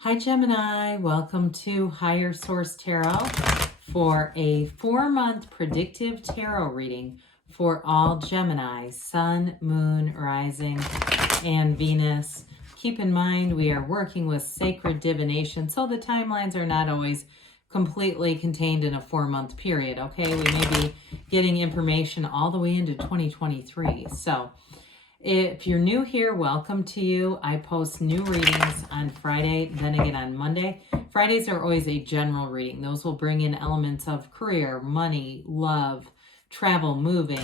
Hi Gemini, welcome to Higher Source Tarot for a 4-month predictive tarot reading for all Gemini, Sun, Moon, Rising, and Venus. Keep in mind we are working with sacred divination, so the timelines are not always completely contained in a 4-month period, okay? We may be getting information all the way into 2023, so if you're new here, welcome to you. I post new readings on Friday, then again on Monday. Fridays are always a general reading. Those will bring in elements of career, money, love, travel, moving.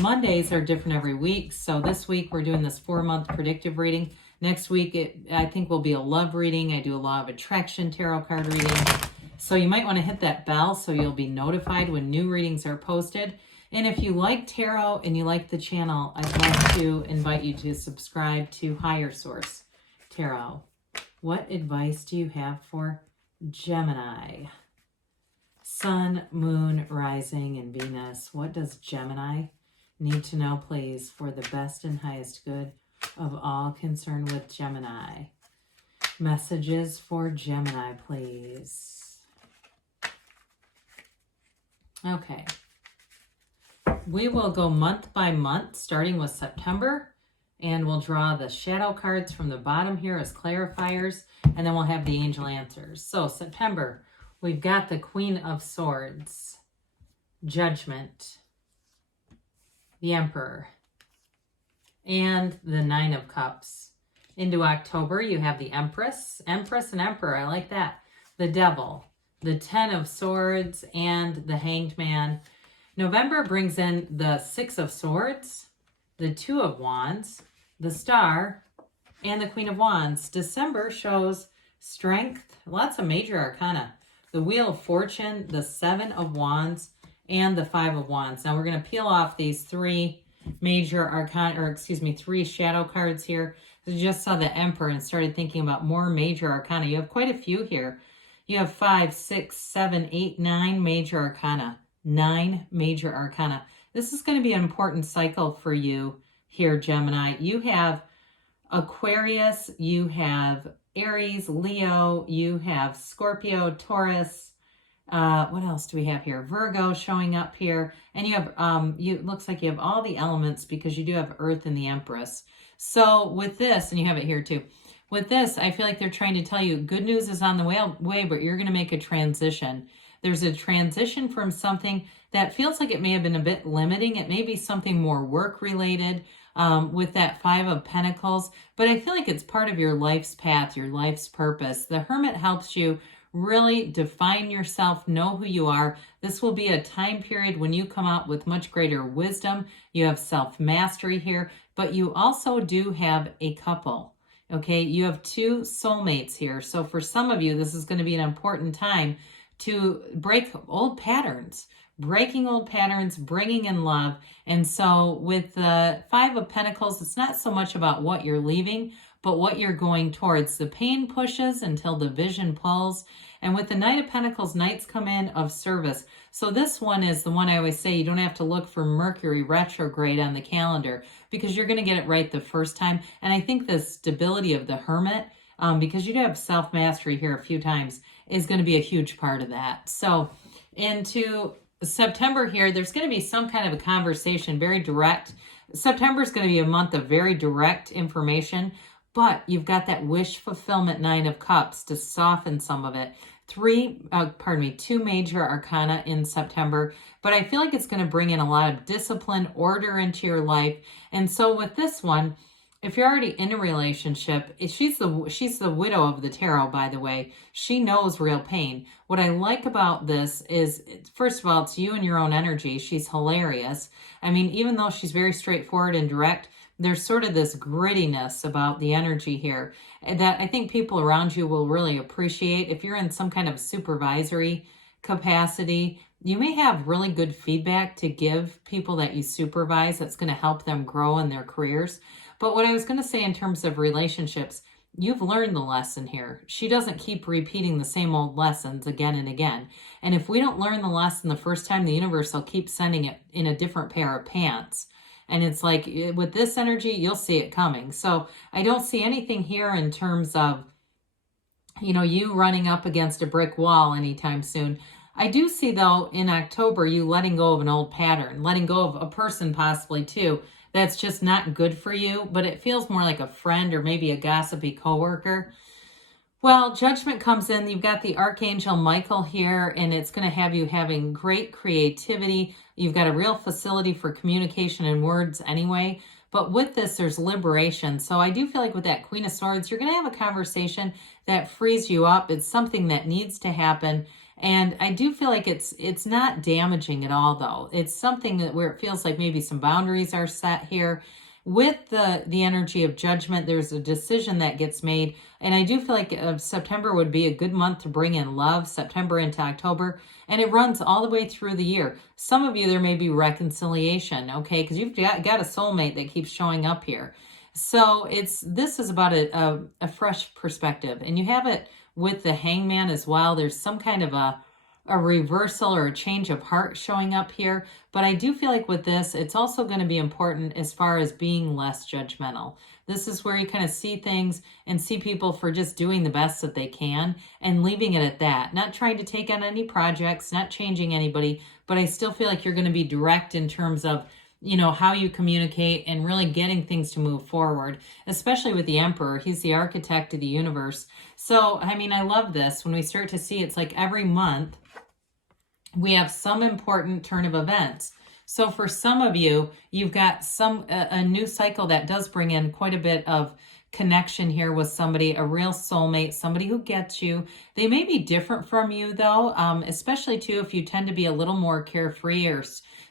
Mondays are different every week. So this week we're doing this 4-month predictive reading. Next week, I think will be a love reading. I do a law of attraction tarot card reading. So you might want to hit that bell so you'll be notified when new readings are posted. And if you like tarot and you like the channel, I'd love to invite you to subscribe to Higher Source Tarot. What advice do you have for Gemini? Sun, Moon, Rising, and Venus. What does Gemini need to know, please, for the best and highest good of all concerned with Gemini? Messages for Gemini, please. Okay. We will go month by month, starting with September, and we'll draw the shadow cards from the bottom here as clarifiers, and then we'll have the angel answers. So September, we've got the Queen of Swords, Judgment, the Emperor, and the Nine of Cups. Into October, you have the Empress and Emperor. I like that. The Devil, the Ten of Swords, and the Hanged Man. November brings in the Six of Swords, the Two of Wands, the Star, and the Queen of Wands. December shows Strength, lots of major arcana. The Wheel of Fortune, the Seven of Wands, and the Five of Wands. Now we're going to peel off these three major arcana, three shadow cards here. I just saw the Emperor and started thinking about more major arcana. You have quite a few here. You have 5, 6, 7, 8, 9 major arcana. 9 major arcana. This is going to be an important cycle for you here, Gemini. You have Aquarius, you have Aries, Leo, you have Scorpio, Taurus. What else do we have here? Virgo showing up here. And you have, it looks like you have all the elements because you do have Earth and the Empress. So with this, and you have it here too. With this, I feel like they're trying to tell you good news is on the way, but you're going to make a transition. There's a transition from something that feels like it may have been a bit limiting. It may be something more work-related with that Five of Pentacles, but I feel like it's part of your life's path, your life's purpose. The Hermit helps you really define yourself, know who you are. This will be a time period when you come out with much greater wisdom. You have self-mastery here, but you also do have a couple. Okay, you have 2 soulmates here. So for some of you, this is going to be an important time to break old patterns, breaking old patterns, bringing in love. And so with the Five of Pentacles, it's not so much about what you're leaving, but what you're going towards. The pain pushes until the vision pulls. And with the Knight of Pentacles, Knights come in of service. So this one is the one I always say you don't have to look for Mercury retrograde on the calendar because you're going to get it right the first time. And I think the stability of the Hermit, because you do have self-mastery here a few times, is going to be a huge part of that. So into September here, there's going to be some kind of a conversation, very direct. September is going to be a month of very direct information, but you've got that wish fulfillment Nine of Cups to soften some of it. 2 major arcana in September, but I feel like it's going to bring in a lot of discipline, order into your life. And so with this one, if you're already in a relationship, she's the widow of the tarot, by the way. She knows real pain. What I like about this is, first of all, it's you and your own energy. She's hilarious. I mean, even though she's very straightforward and direct, there's sort of this grittiness about the energy here that I think people around you will really appreciate. If you're in some kind of supervisory capacity, you may have really good feedback to give people that you supervise that's going to help them grow in their careers. But what I was going to say in terms of relationships, you've learned the lesson here. She doesn't keep repeating the same old lessons again and again. And if we don't learn the lesson the first time, the universe will keep sending it in a different pair of pants. And it's like, with this energy, you'll see it coming. So I don't see anything here in terms of you running up against a brick wall anytime soon. I do see, though, in October, you letting go of an old pattern, letting go of a person possibly too, that's just not good for you, but it feels more like a friend or maybe a gossipy coworker. Well, judgment comes in. You've got the Archangel Michael here, and it's going to have you having great creativity. You've got a real facility for communication and words anyway. But with this, there's liberation. So I do feel like with that Queen of Swords, you're going to have a conversation that frees you up. It's something that needs to happen. And I do feel like it's not damaging at all, though. It's something where it feels like maybe some boundaries are set here. With the energy of judgment, there's a decision that gets made. And I do feel like September would be a good month to bring in love, September into October. And it runs all the way through the year. Some of you, there may be reconciliation, okay? Because you've got a soulmate that keeps showing up here. So this is about a fresh perspective. And you have it with the Hangman as well. There's some kind of a reversal or a change of heart showing up here. But I do feel like with this, it's also going to be important as far as being less judgmental. This is where you kind of see things and see people for just doing the best that they can and leaving it at that. Not trying to take on any projects, not changing anybody, but I still feel like you're going to be direct in terms of how you communicate and really getting things to move forward, especially with the Emperor. He's the architect of the universe. So, I mean, I love this. When we start to see, it's like every month we have some important turn of events. So for some of you, you've got a new cycle that does bring in quite a bit of connection here with somebody, a real soulmate, somebody who gets you. They may be different from you, though, especially too if you tend to be a little more carefree or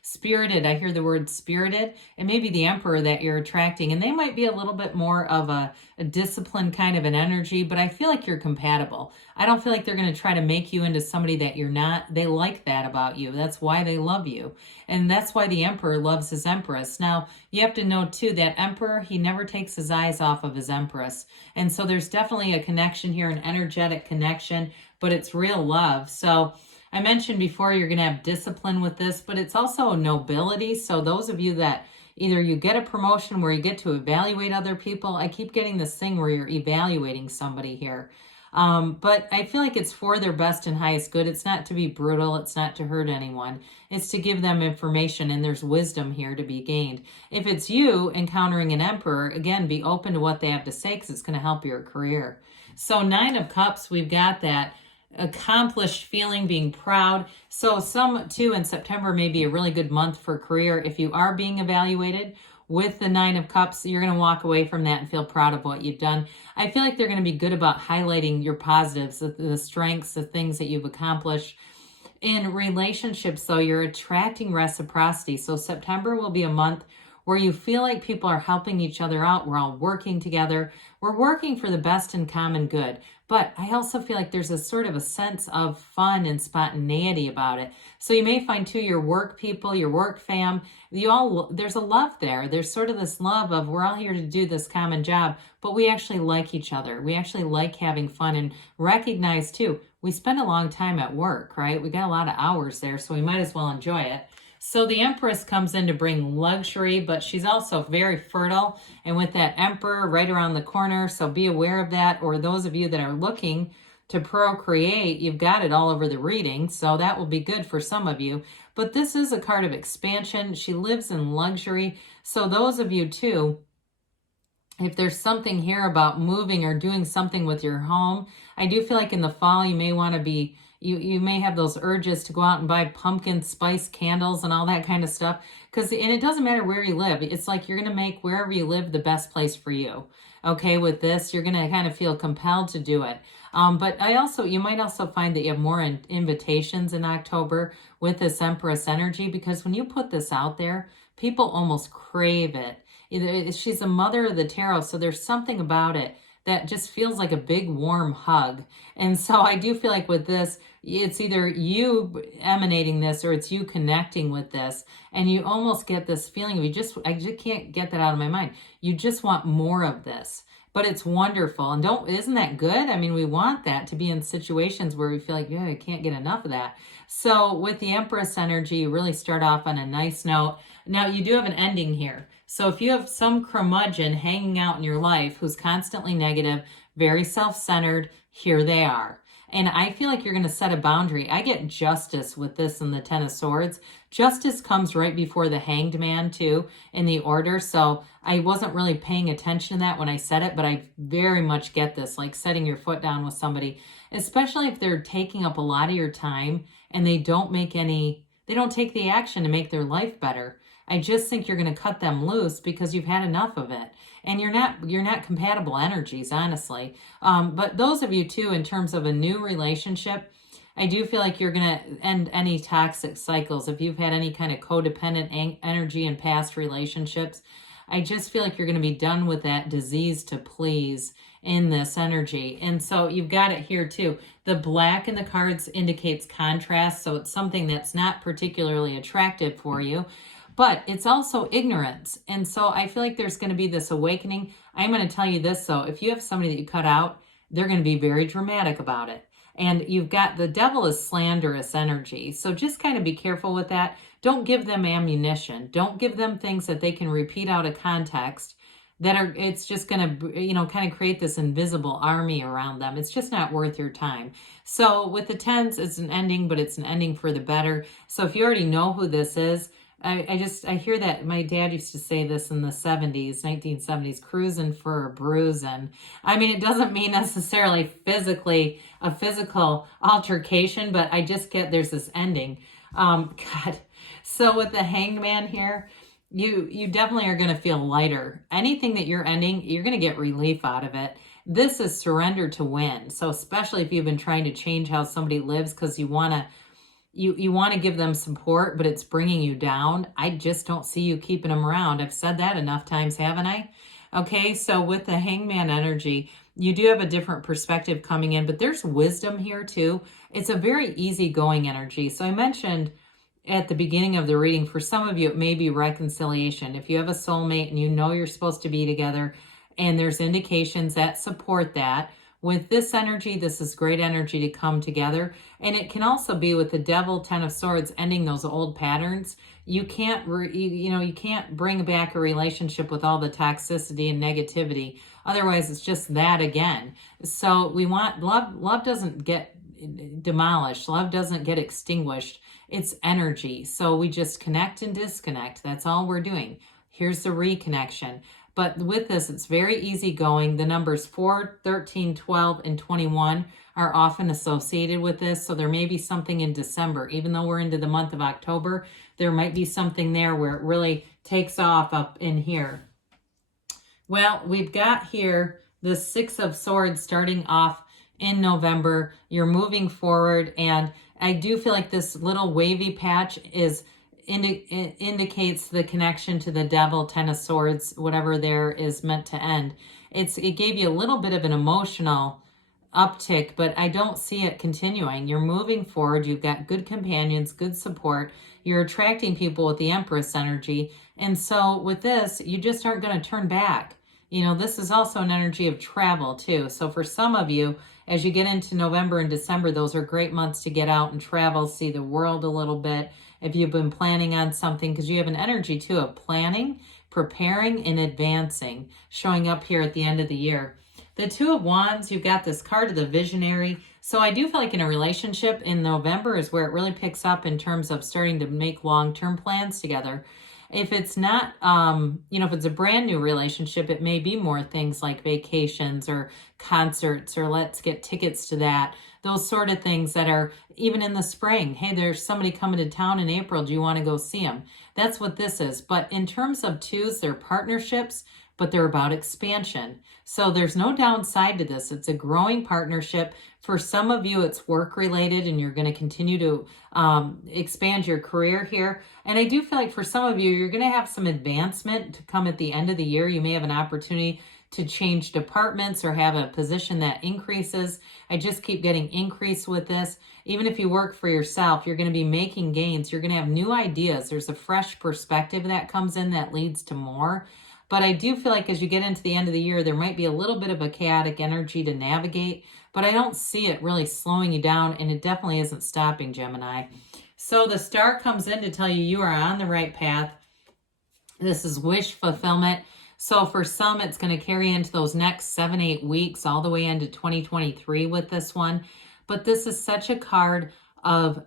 spirited. I hear the word spirited. It may be the Emperor that you're attracting, and they might be a little bit more of a disciplined kind of an energy, but I feel like you're compatible. I don't feel like they're going to try to make you into somebody that you're not. They like that about you. That's why they love you. And that's why the Emperor loves his Empress. Now, you have to know, too, that Emperor, he never takes his eyes off of his Empress. And so there's definitely a connection here, an energetic connection, but it's real love. So I mentioned before you're going to have discipline with this, but it's also nobility. So those of you that either you get a promotion where you get to evaluate other people. I keep getting this thing where you're evaluating somebody here. But I feel like it's for their best and highest good. It's not to be brutal. It's not to hurt anyone. It's to give them information, and there's wisdom here to be gained. If it's you encountering an Emperor, again, be open to what they have to say because it's going to help your career. So 9 of Cups, we've got that accomplished feeling, being proud. So some too in September may be a really good month for career. If you are being evaluated with the 9 of Cups, you're going to walk away from that and feel proud of what you've done. I feel like they're going to be good about highlighting your positives, the strengths, the things that you've accomplished. In relationships, though, you're attracting reciprocity. So September will be a month where you feel like people are helping each other out. We're all working together. We're working for the best and common good. But I also feel like there's a sort of a sense of fun and spontaneity about it. So you may find too, your work people, your work fam, there's a love there. There's sort of this love of we're all here to do this common job, but we actually like each other. We actually like having fun and recognize too, we spend a long time at work, right? We got a lot of hours there, so we might as well enjoy it. So the Empress comes in to bring luxury, but she's also very fertile. And with that Emperor right around the corner, so be aware of that. Or those of you that are looking to procreate, you've got it all over the reading. So that will be good for some of you. But this is a card of expansion. She lives in luxury. So those of you too, if there's something here about moving or doing something with your home, I do feel like in the fall you may want to be You may have those urges to go out and buy pumpkin spice candles and all that kind of stuff. And it doesn't matter where you live. It's like you're going to make wherever you live the best place for you. Okay, with this, you're going to kind of feel compelled to do it. But you might also find that you have more invitations in October with this Empress energy, because when you put this out there, people almost crave it. She's a mother of the tarot, so there's something about it that just feels like a big warm hug. And so I do feel like with this, it's either you emanating this or it's you connecting with this. And you almost get this feeling of I just can't get that out of my mind. You just want more of this. But it's wonderful. And isn't that good? I mean, we want that to be in situations where we feel like, I can't get enough of that. So with the Empress energy, you really start off on a nice note. Now, you do have an ending here. So if you have some curmudgeon hanging out in your life who's constantly negative, very self-centered. Here they are. And I feel like you're going to set a boundary. I get justice with this in the Ten of Swords. Justice comes right before the Hanged Man, too, in the order. So I wasn't really paying attention to that when I said it, but I very much get this, like setting your foot down with somebody, especially if they're taking up a lot of your time and they don't take the action to make their life better. I just think you're going to cut them loose because you've had enough of it. And you're not compatible energies, honestly. But those of you too, in terms of a new relationship, I do feel like you're going to end any toxic cycles. If you've had any kind of codependent energy in past relationships, I just feel like you're going to be done with that disease to please in this energy. And so you've got it here too. The black in the cards indicates contrast. So it's something that's not particularly attractive for you. But it's also ignorance. And so I feel like there's going to be this awakening. I'm going to tell you this, though. If you have somebody that you cut out, they're going to be very dramatic about it. And you've got the devil is slanderous energy. So just kind of be careful with that. Don't give them ammunition. Don't give them things that they can repeat out of context it's just going to, kind of create this invisible army around them. It's just not worth your time. So with the tens, it's an ending, but it's an ending for the better. So if you already know who this is, I hear that my dad used to say this in the 1970s, cruising for a bruising. I mean, it doesn't mean necessarily a physical altercation, but I just get there's this ending. God. So with the Hanged Man here, you definitely are going to feel lighter. Anything that you're ending, you're going to get relief out of it. This is surrender to win. So especially if you've been trying to change how somebody lives because you want to give them support, but it's bringing you down. I just don't see you keeping them around. I've said that enough times, haven't I? Okay, so with the Hangman energy, you do have a different perspective coming in, but there's wisdom here too. It's a very easygoing energy. So I mentioned at the beginning of the reading, for some of you, it may be reconciliation. If you have a soulmate and you know you're supposed to be together and there's indications that support that, with this energy, this is great energy to come together. And it can also be with the devil, Ten of Swords, ending those old patterns. You can't, you can't bring back a relationship with all the toxicity and negativity. Otherwise, it's just that again. So we want love doesn't get demolished. Love doesn't get extinguished. It's energy. So we just connect and disconnect. That's all we're doing. Here's the reconnection. But with this, it's very easygoing. The numbers 4, 13, 12, and 21 are often associated with this. So there may be something in December. Even though we're into the month of October, there might be something there where it really takes off up in here. Well, we've got here the 6 of Swords starting off in November. You're moving forward, and I do feel like this little wavy patch indicates the connection to the devil, Ten of Swords, whatever there is meant to end. It gave you a little bit of an emotional uptick, but I don't see it continuing. You're moving forward. You've got good companions, good support. You're attracting people with the Empress energy. And so with this, you just aren't going to turn back. This is also an energy of travel too. So for some of you, as you get into November and December, those are great months to get out and travel, see the world a little bit. If you've been planning on something, because you have an energy too of planning, preparing, and advancing, showing up here at the end of the year. The 2 of Wands, you've got this card of the visionary. So I do feel like in a relationship in November is where it really picks up in terms of starting to make long-term plans together. If it's not, if it's a brand new relationship, it may be more things like vacations or concerts or let's get tickets to that. Those sort of things that are even in the spring. Hey, there's somebody coming to town in April. Do you want to go see them? That's what this is. But in terms of 2s, they're partnerships, but they're about expansion. So there's no downside to this. It's a growing partnership. For some of you, it's work related and you're going to continue to expand your career here. And I do feel like for some of you, you're going to have some advancement to come at the end of the year. You may have an opportunity to change departments or have a position that increases. I just keep getting increase with this. Even if you work for yourself, you're going to be making gains. You're going to have new ideas. There's a fresh perspective that comes in that leads to more. But I do feel like as you get into the end of the year, there might be a little bit of a chaotic energy to navigate, but I don't see it really slowing you down, and it definitely isn't stopping, Gemini. So the star comes in to tell you you are on the right path. This is wish fulfillment. So for some, it's going to carry into those next 7-8 weeks, all the way into 2023 with this one. But this is such a card of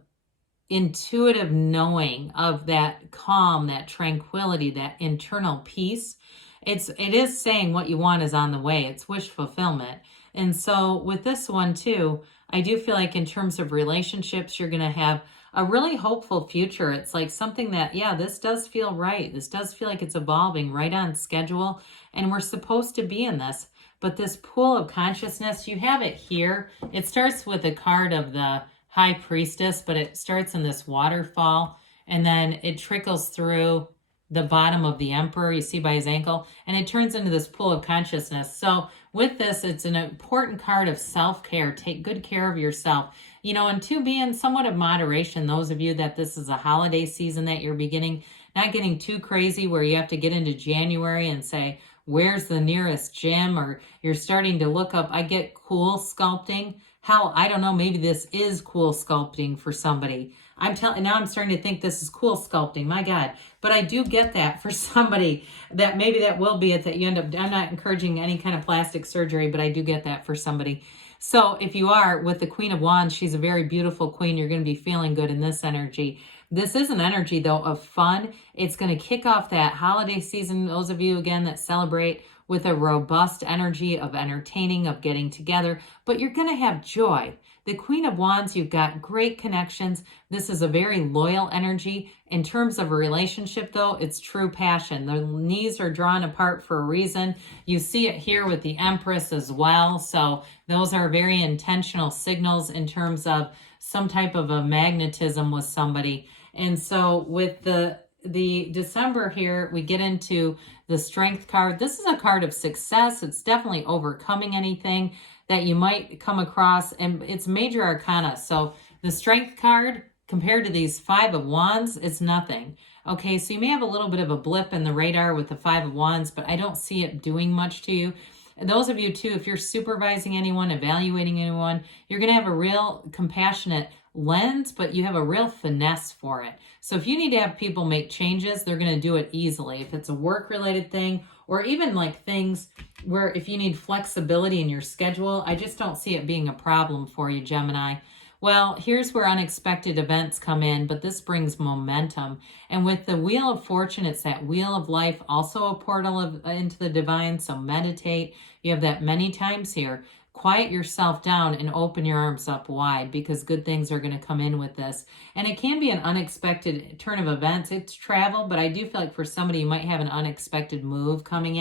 intuitive knowing, of that calm, that tranquility, that internal peace. It is saying what you want is on the way. It's wish fulfillment. And so with this one too, I do feel like in terms of relationships, you're going to have a really hopeful future. It's like something that, yeah, this does feel right. This does feel like it's evolving right on schedule, and we're supposed to be in this. But this pool of consciousness, you have it here. It starts with a card of the High Priestess, but it starts in this waterfall, and then it trickles through the bottom of the Emperor, you see by his ankle, and it turns into this pool of consciousness. So with this, it's an important card of self-care. Take good care of yourself. And to be in somewhat of moderation, those of you that this is a holiday season that you're beginning, not getting too crazy where you have to get into January and say, where's the nearest gym? Or you're starting to look up, I get cool sculpting. Hell, I don't know, maybe this is cool sculpting for somebody. Now I'm starting to think this is cool sculpting, my God. But I do get that for somebody that maybe that will be it, that you end up, I'm not encouraging any kind of plastic surgery, but I do get that for somebody. So if you are with the Queen of Wands, she's a very beautiful queen. You're going to be feeling good in this energy. This is an energy, though, of fun. It's going to kick off that holiday season. Those of you, again, that celebrate with a robust energy of entertaining, of getting together, but you're going to have joy. The Queen of Wands, you've got great connections. This is a very loyal energy. In terms of a relationship, though, it's true passion. The knees are drawn apart for a reason. You see it here with the Empress as well. So those are very intentional signals in terms of some type of a magnetism with somebody. And so with the December here, we get into the Strength card. This is a card of success. It's definitely overcoming anything that you might come across, and it's major arcana. So the Strength card, compared to these Five of Wands, it's nothing. Okay, so you may have a little bit of a blip in the radar with the Five of Wands, but I don't see it doing much to you. And those of you too, if you're supervising anyone, evaluating anyone, you're going to have a real compassionate lens, but you have a real finesse for it. So if you need to have people make changes, they're going to do it easily. If it's a work-related thing, or even like things where if you need flexibility in your schedule, I just don't see it being a problem for you, Gemini. Well, here's where unexpected events come in, but this brings momentum. And with the Wheel of Fortune, it's that Wheel of Life, also a portal into the divine, so meditate. You have that many times here. Quiet yourself down and open your arms up wide, because good things are going to come in with this. And it can be an unexpected turn of events. It's travel, but I do feel like for somebody, you might have an unexpected move coming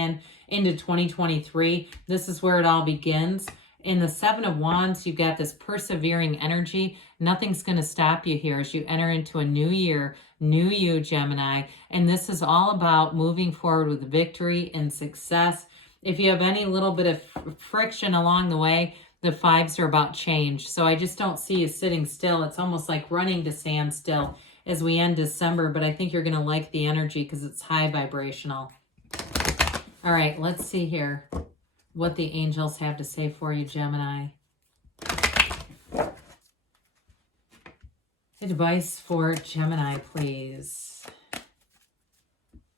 into 2023. This is where it all begins. In the Seven of Wands, you've got this persevering energy. Nothing's going to stop you here as you enter into a new year, new you, Gemini. And this is all about moving forward with victory and success. If you have any little bit of friction along the way, the fives are about change. So I just don't see you sitting still. It's almost like running to stand still as we end December, but I think you're going to like the energy because it's high vibrational. All right, let's see here what the angels have to say for you, Gemini. Advice for Gemini, please.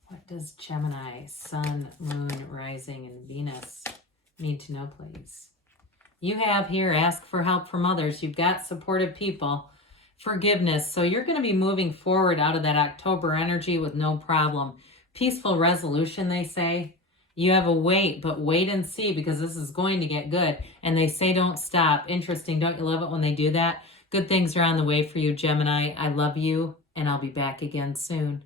What does Gemini, Sun, Moon, Rising, and Venus need to know, please? You have here, ask for help from others. You've got supportive people. Forgiveness. So you're going to be moving forward out of that October energy with no problem. Peaceful resolution, they say. You have a wait, but wait and see, because this is going to get good. And they say don't stop. Interesting. Don't you love it when they do that? Good things are on the way for you, Gemini. I love you, and I'll be back again soon.